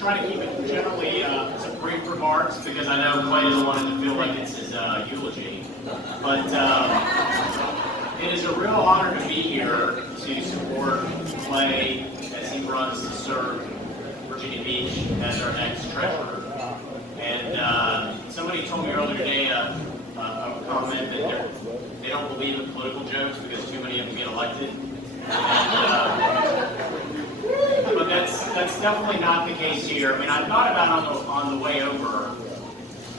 try to keep it generally some brief remarks because I know Clay doesn't want it to feel like it's his eulogy. But it is a real honor to be here to support Clay as he runs to serve Virginia Beach as our next treasurer. And somebody told me earlier today a comment that they don't believe in political jokes because too many of them get elected. But that's definitely not the case here. I mean, I thought about on the way over.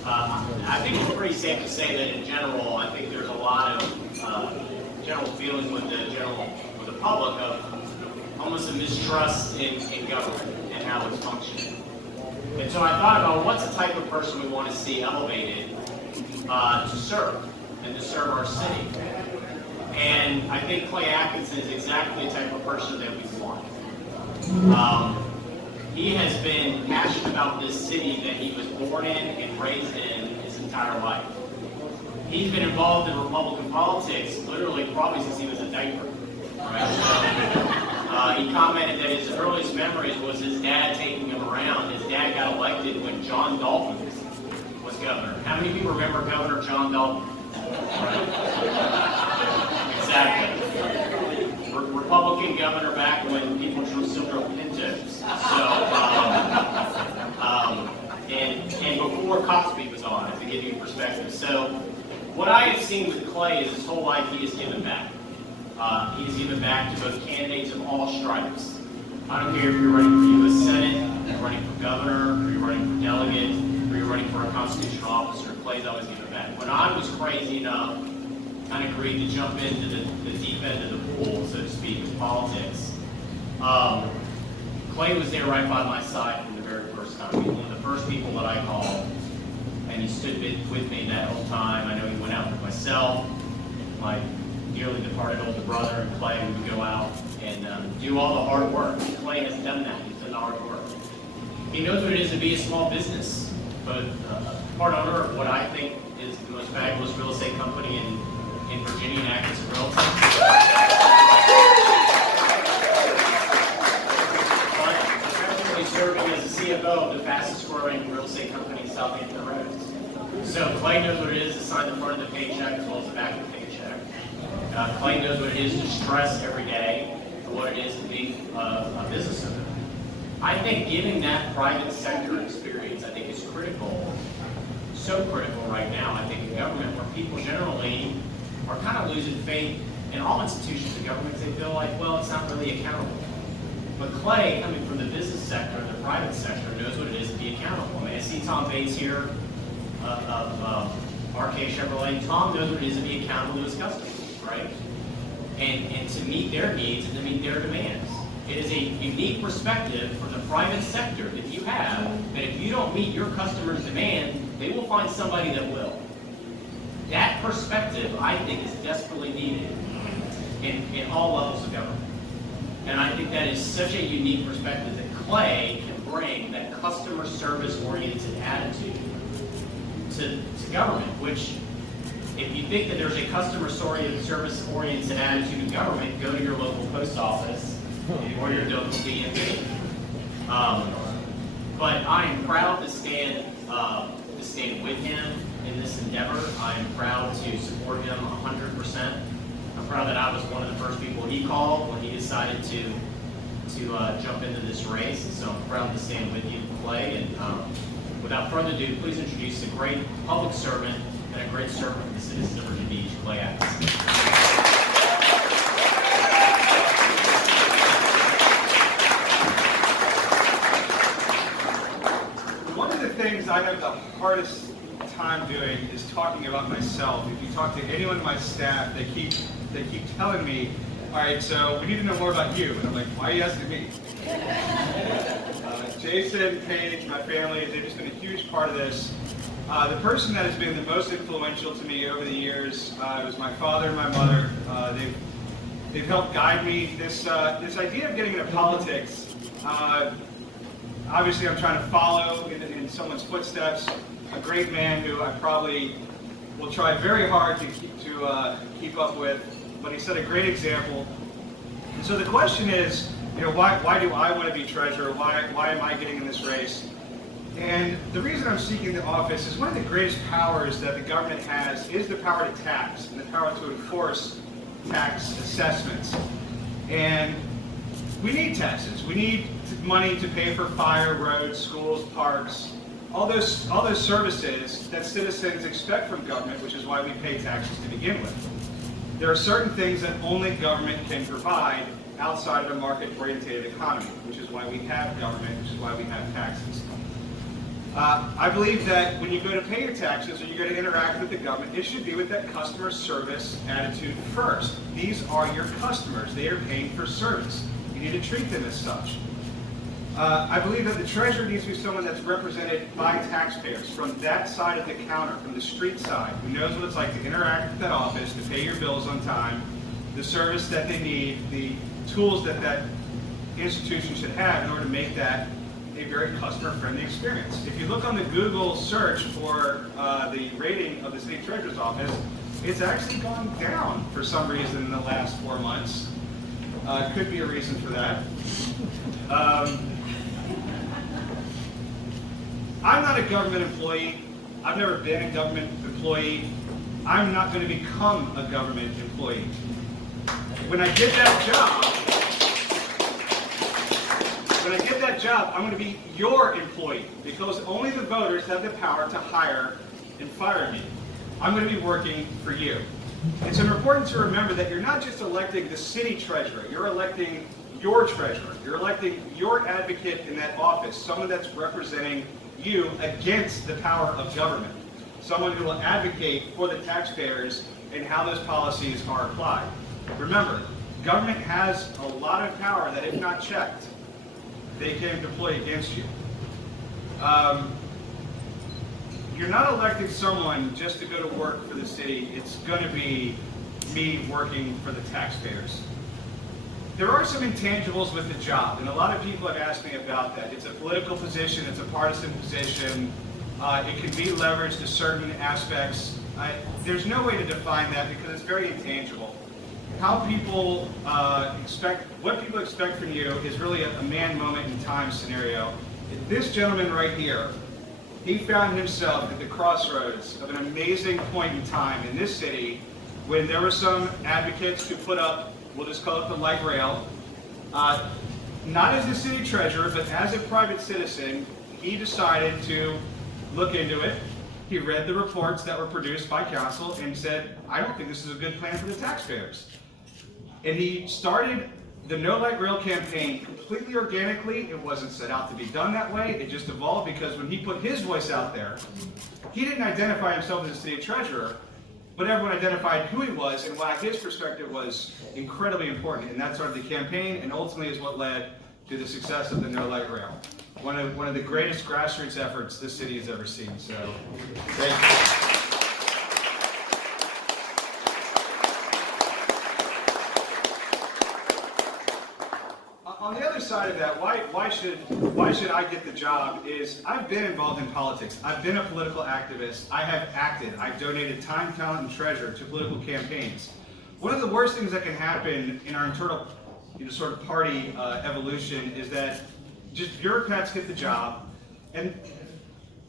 I think it's pretty safe to say that in general, I think there's a lot of general feeling with the public of almost a mistrust in government and how it's functioning. And so I thought about what's the type of person we want to see elevated to serve and to serve our city. And I think Clay Atkinson is exactly the type of person that we want. He has been passionate about this city that he was born in and raised in his entire life. He's been involved in Republican politics literally probably since he was a diaper. Right? He commented that his earliest memories was his dad taking him around. His dad got elected when John Dalton was governor. How many people remember Governor John Dalton? Right? Exactly. Republican governor back when people still drove Pintos. So, and before Cosby was on, to give you perspective. So, what I have seen with Clay is his whole life he has given back. He has given back to both candidates of all stripes. I don't care if you're running for U.S. Senate, you're running for governor, or you're running for delegate, or you're running for a constitutional officer. Clay's always given back. When I was crazy enough, kind of agreed to jump into the deep end of the pool, so to speak, of politics. Clay was there right by my side from the very first time. He was one of the first people that I called, and he stood with me that whole time. I know he went out with myself, my dearly departed older brother, and Clay. We would go out and do all the hard work. Clay has done that. He's done the hard work. He knows what it is to be a small business, but part owner of what I think is the most fabulous real estate company in Virginia and Atkinson Realty. But currently serving as the CFO of the fastest growing real estate company in Southampton Roads. So Clay knows what it is to sign the front of the paycheck as well as the back of the paycheck. Clay knows what it is to stress every day and what it is to be a business owner. I think giving that private sector experience, I think, is critical. So critical right now, I think, in government, where people generally are kind of losing faith in all institutions of government because they feel like, well, it's not really accountable. But Clay, coming from the business sector and the private sector, knows what it is to be accountable. I mean, I see Tom Bates here of RK Chevrolet. Tom knows what it is to be accountable to his customers, right? And to meet their needs and to meet their demands. It is a unique perspective from the private sector that you have that if you don't meet your customers' demand, they will find somebody that will. That perspective, I think, is desperately needed in all levels of government. And I think that is such a unique perspective that Clay can bring, that customer service-oriented attitude to government, which, if you think that there's a customer service-oriented attitude in government, go to your local post office or your local DMV. But I am proud to stand with him in this endeavor. I am proud to support him 100%. I'm proud that I was one of the first people he called when he decided to jump into this race. And so I'm proud to stand with you, Clay. And without further ado, please introduce a great public servant and a great servant for the citizens of Virginia Beach, Clay Atkinson. One of the things I have the hardest time doing is talking about myself. If you talk to anyone on my staff, they keep telling me, all right, so we need to know more about you. And I'm like, why are you asking me? Jason, Paige, my family, they've just been a huge part of this. The person that has been the most influential to me over the years was my father and my mother. They've helped guide me. This idea of getting into politics, obviously I'm trying to follow in someone's footsteps, a great man who I probably will try very hard to keep up with, but he set a great example. And so the question is, why do I want to be treasurer? Why am I getting in this race? And the reason I'm seeking the office is one of the greatest powers that the government has is the power to tax and the power to enforce tax assessments. And we need taxes. We need money to pay for fire, roads, schools, parks, all those services that citizens expect from government, which is why we pay taxes to begin with. There are certain things that only government can provide outside of a market-oriented economy, which is why we have government, which is why we have taxes. I believe that when you go to pay your taxes or you go to interact with the government, it should be with that customer service attitude first. These are your customers. They are paying for service. You need to treat them as such. I believe that the treasurer needs to be someone that's represented by taxpayers from that side of the counter, from the street side, who knows what it's like to interact with that office, to pay your bills on time, the service that they need, the tools that that institution should have in order to make that a very customer-friendly experience. If you look on the Google search for the rating of the state treasurer's office, it's actually gone down for some reason in the last 4 months. Could be a reason for that. I'm not a government employee. I've never been a government employee. I'm not going to become a government employee. When I get that job, I'm going to be your employee because only the voters have the power to hire and fire me. I'm going to be working for you. It's important to remember that you're not just electing the city treasurer, you're electing your treasurer. You're electing your advocate in that office, someone that's representing you against the power of government, someone who will advocate for the taxpayers and how those policies are applied. Remember, government has a lot of power that, if not checked, they can deploy against you. You're not electing someone just to go to work for the city. It's going to be me working for the taxpayers. There are some intangibles with the job, and a lot of people have asked me about that. It's a political position, it's a partisan position, it can be leveraged to certain aspects. There's no way to define that because it's very intangible. How people what people expect from you is really a man moment in time scenario. This gentleman right here, he found himself at the crossroads of an amazing point in time in this city when there were some advocates who put up, we'll just call it the light rail, not as the city treasurer, but as a private citizen, he decided to look into it. He read the reports that were produced by council and said, I don't think this is a good plan for the taxpayers. And he started the No Light Rail campaign completely organically. It wasn't set out to be done that way. It just evolved because when he put his voice out there, he didn't identify himself as a city treasurer, but everyone identified who he was and why his perspective was incredibly important. And that started the campaign and ultimately is what led to the success of the No Light Rail. One of the greatest grassroots efforts this city has ever seen. So, thank you. On the other side of that, why should I get the job is I've been involved in politics. I've been a political activist. I have acted. I've donated time, talent, and treasure to political campaigns. One of the worst things that can happen in our internal sort of party evolution is that just bureaucrats get the job, and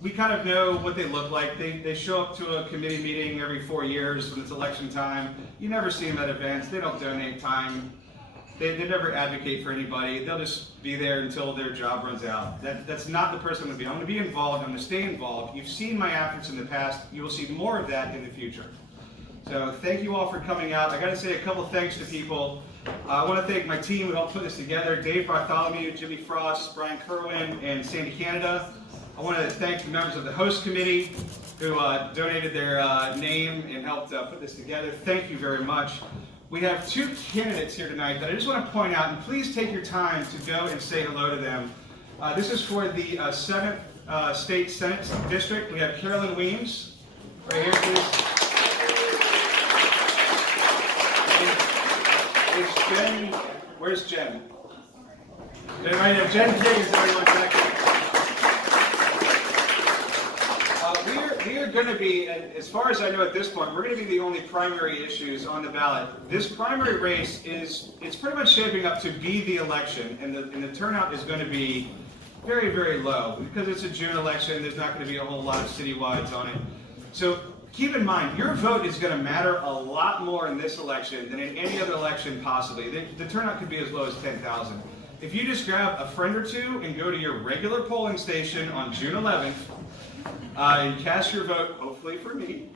we kind of know what they look like. They show up to a committee meeting every 4 years when it's election time. You never see them at events. They don't donate time. They never advocate for anybody. They'll just be there until their job runs out. That's not the person I'm going to be. I'm going to be involved. I'm going to stay involved. You've seen my efforts in the past. You will see more of that in the future. So thank you all for coming out. I got to say a couple thanks to people. I want to thank my team who helped put this together: Dave Bartholomew, Jimmy Frost, Brian Kerwin, and Sandy Canada. I want to thank the members of the host committee who donated their name and helped put this together. Thank you very much. We have two candidates here tonight that I just want to point out, and please take your time to go and say hello to them. This is for the 7th State Senate District. We have Carolyn Weems, right here, please. Is Jen, where's Jen? Right here, Jen King is everyone's next. we are going to be, as far as I know at this point, we're going to be the only primary issues on the ballot. This primary race it's pretty much shaping up to be the election, and the turnout is going to be very, very low. Because it's a June election, there's not going to be a whole lot of citywides on it. So keep in mind, your vote is going to matter a lot more in this election than in any other election possibly. The turnout could be as low as 10,000. If you just grab a friend or two and go to your regular polling station on June 11th, and cast your vote, hopefully for me,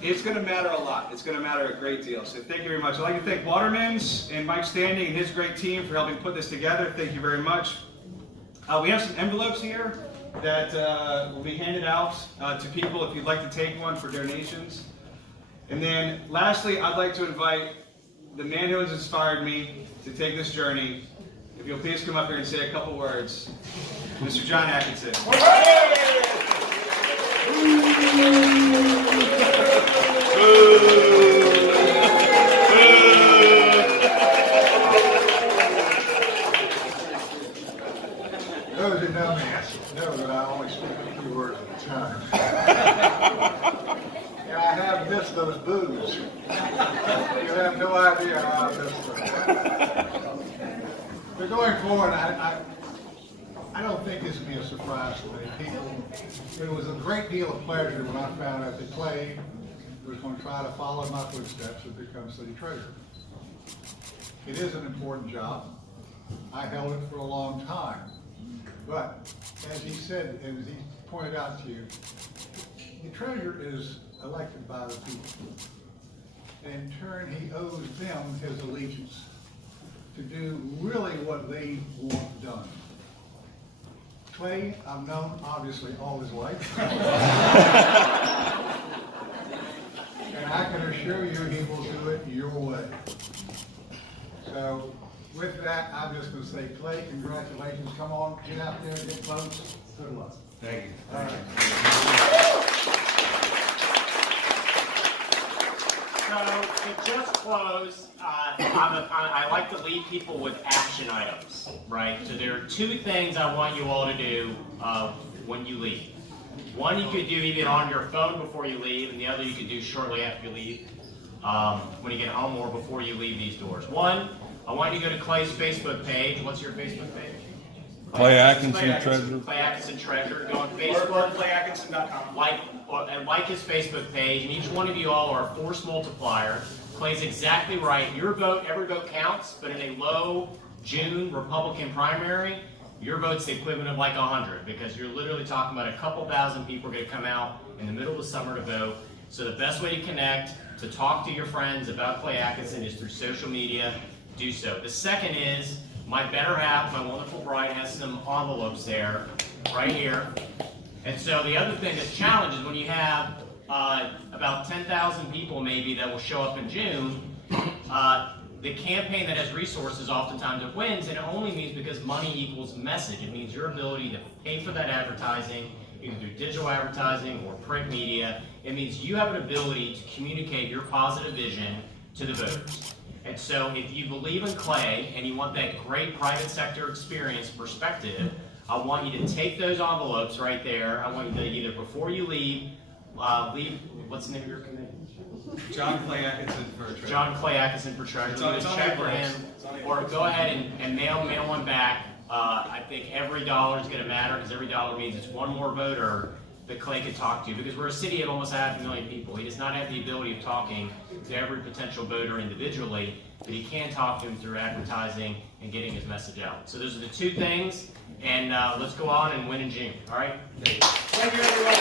it's going to matter a lot. It's going to matter a great deal. So thank you very much. I'd like to thank Waterman's and Mike Standing and his great team for helping put this together. Thank you very much. We have some envelopes here that will be handed out to people if you'd like to take one for donations. And then lastly, I'd like to invite the man who has inspired me to take this journey. If you'll please come up here and say a couple words. Mr. John Atkinson. Those who know me know that I only speak a few words at a time. And I have missed those boos. You have no idea how I missed them. But going forward, I don't think this will be a surprise to many people. It was a great deal of pleasure when I found out that Clay was going to try to follow my footsteps and become city treasurer. It is an important job. I held it for a long time. But as he said, and as he pointed out to you, the treasurer is elected by the people. And in turn, he owes them his allegiance to do really what they want done. Clay, I've known obviously all his life. And I can assure you he will do it your way. So with that, I'm just going to say, Clay, congratulations. Come on, get out there and get votes. Good luck. Thank you. All right. So to just close, I like to leave people with action items, right? So there are two things I want you all to do when you leave. One you could do even on your phone before you leave, and the other you could do shortly after you leave, when you get home or before you leave these doors. One, I want you to go to Clay's Facebook page. What's your Facebook page? Clay Atkinson Treasurer. Clay Atkinson Treasurer. Go on Facebook. Or clayatkinson.com. Like his Facebook page, and each one of you all are a force multiplier. Clay's exactly right. Your vote, every vote counts, but in a low June Republican primary, your vote's the equivalent of like 100, because you're literally talking about a couple thousand people are going to come out in the middle of the summer to vote. So the best way to connect, to talk to your friends about Clay Atkinson is through social media. Do so. The second is, my better half, my wonderful bride, has some envelopes there, right here. And so the other thing that's challenged is when you have about 10,000 people maybe that will show up in June, the campaign that has resources oftentimes it wins, and it only means because money equals message. It means your ability to pay for that advertising, either through digital advertising or print media. It means you have an ability to communicate your positive vision to the voters. And so if you believe in Clay and you want that great private sector experience perspective, I want you to take those envelopes right there. I want you to either before you leave, what's the name of your committee? John Clay Atkinson for treasurer. John Clay Atkinson for treasurer. It's on Check for him, or envelopes. go ahead and mail one back. I think every dollar is going to matter, because every dollar means it's one more voter that Clay can talk to, because we're a city of almost 500,000 people. He does not have the ability of talking to every potential voter individually, but he can talk to them through advertising and getting his message out. So those are the two things, and let's go on and win in June. All right? Thank you, everyone.